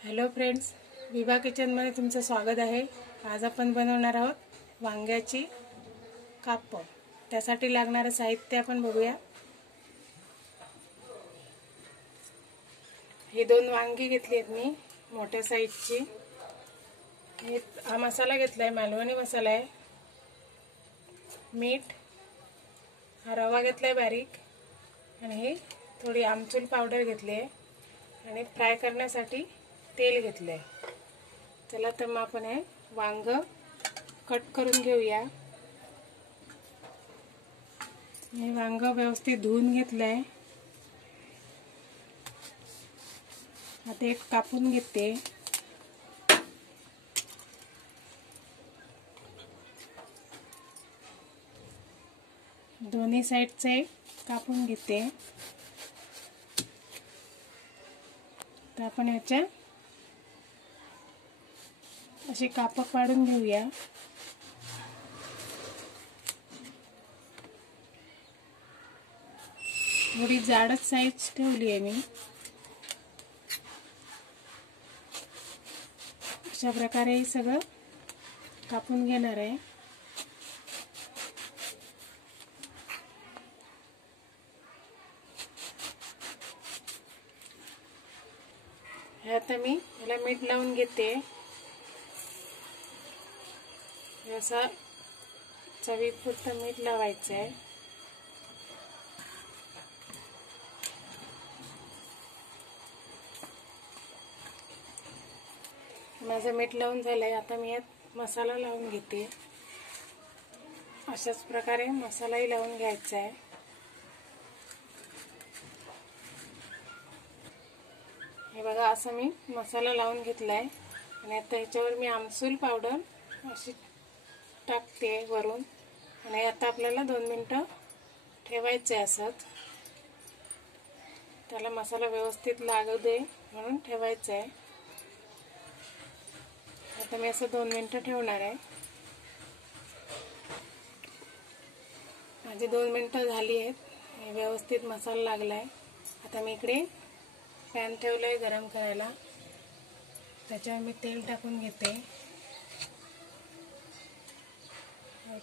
Hello friends, विभा किचनमध्ये तुमचं स्वागत आहे। आज आपण बनवणार आहोत वांग्याची काप। त्यासाठी लागणारे साहित्य आपण बघूया। हे 2 वांगी घेतली आहेत मी मोठ्या साईजची। हा मसाला घेतलाय, मालवणी मसाला आहे। मीठ, हा रवा घेतलाय बारीक, आणि हे थोडी आमचूर पावडर घेतली आहे, आणि फ्राय करण्यासाठी तेल घेतले। चला तर मग आपण हे वांग कट करून घेऊया। हे वांग व्यवस्थित धुवून घेतलंय। आता एक कापून घेते। दोन्ही साइडचे कापून घेते। तर आपण याच्या अशी काप पाडून घेऊया। थोडी जाडच साईज ठेवली आहे मी। अशा प्रकारे हे सगळं कापून घेणार आहे। आता मी याला मीठ लावून घेते। असा चवीपुरतं मीठ लावायचं आहे। माझं मीठ लावून झालंय। आता मी यात मसाला लावून घेते। अशाच प्रकारे मसालाही लावून घ्यायचा आहे। हे बघा, असं मी मसाला लावून घेतलाय, आणि आता ह्याच्यावर मी आमचूर पावडर अशी टाकते वरून, आणि आता आपल्याला 2 मिनिटं ठेवायचे असत। त्याला मसाला व्यवस्थित लागू दे म्हणून ठेवायचं आहे। आता मी असं 2 मिनिटं ठेवणार आहे। माझी 2 मिनिटं झाली आहेत। व्यवस्थित मसाला लागलाय। आता मी इकडे पॅन ठेवलाय गरम करायला। त्याच्यावर मी तेल टाकून घेते।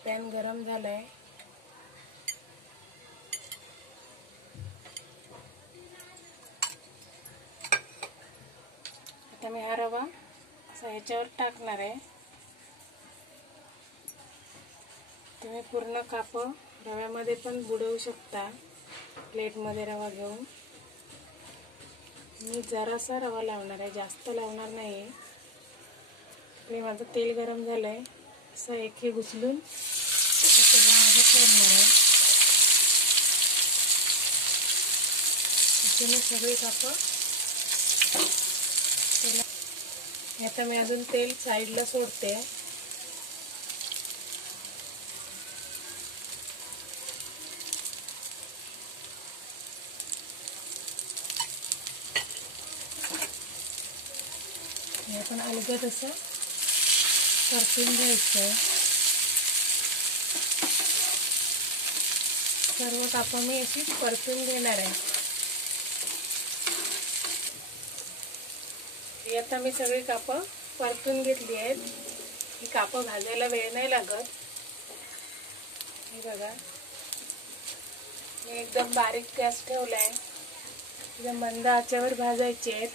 पॅन गरम झालाय। आता मी हा रवा असा ह्याच्यावर टाकणार आहे। तुम्ही पूर्ण काप रव्यामध्ये पण बुडवू शकता, प्लेटमध्ये रवा घेऊन। मी जरासा रवा लावणार आहे, जास्त लावणार नाही आहे। आणि माझं तेल गरम झालंय, असं एक घुसलून तेलामध्ये सोडणार आहे। असे मी सगळी काप आता मी अजून तेल साईडला सोडते। हे आपण अलगद असं परतून घ्यायचं। सर्व काप मी अशी परतून घेणार आहे। आता मी सगळी काप परतून घेतली आहेत। ही काप भाजायला वेळ नाही लागत। हे बघा, मी एकदम बारीक गॅस ठेवलाय। एकदम मंद आचेवर भाजायचे आहेत।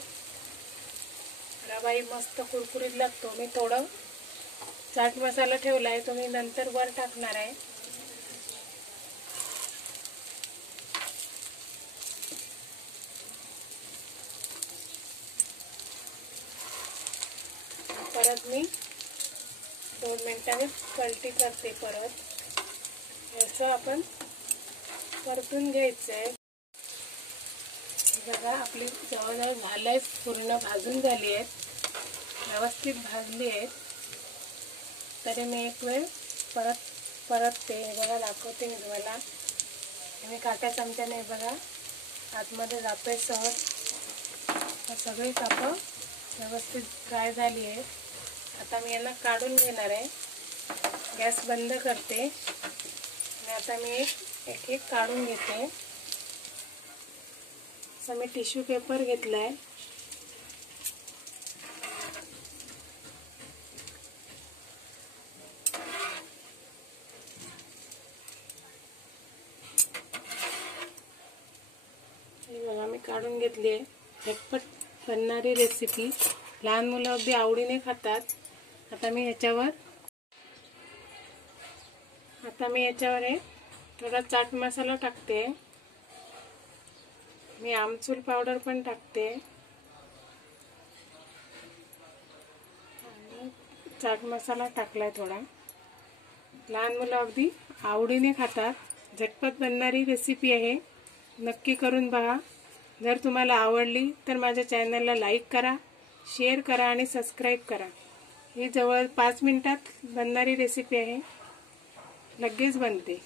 रवाही मस्त कुरकुरीत लागतो। मी थोडं चाट मसाला ठेवलाय, तो मी नंतर वर टाकणार आहे। परत मी 2 मिनिटांनी पलटी करते। परत याचं आपण परतून घ्यायचं आहे। बघा, आपली जवळजवळ झालंय, पूर्ण भाजून झाली आहेत, व्यवस्थित भाजली आहेत। तरी मी एक वेळ परतते। बघा, दाखवते मी तुम्हाला। मी काट्या चमच्याने बघा आतमध्ये जातोय सहज। सगळी काप व्यवस्थित फ्राय झाली आहेत। आता मी यांना काढून घेणार आहे। गॅस बंद करते, आणि आता मी एक काढून घेते। असं मी टिश्यू पेपर घेतलाय, काढून घेतली आहे. झटपट बनणारी रेसिपी, लहान मुलं अगदी आवडीने खातात. आता मी याच्यावर थोडा चाट मसाला टाकते. मी आमचूर पावडर पण टाकते आणि चाट मसाला टाकलाय थोडा. लहान मुलं अगदी आवडीने खातात. झटपट बनणारी रेसिपी आहे, नक्की करून बघा. जर तुम्हाला आवडली तर माझ्या चॅनलला लाईक करा, शेअर करा आणि सबस्क्राईब करा. ही जवळ 5 मिनिटात बनणारी रेसिपी आहे, लगेच बनते.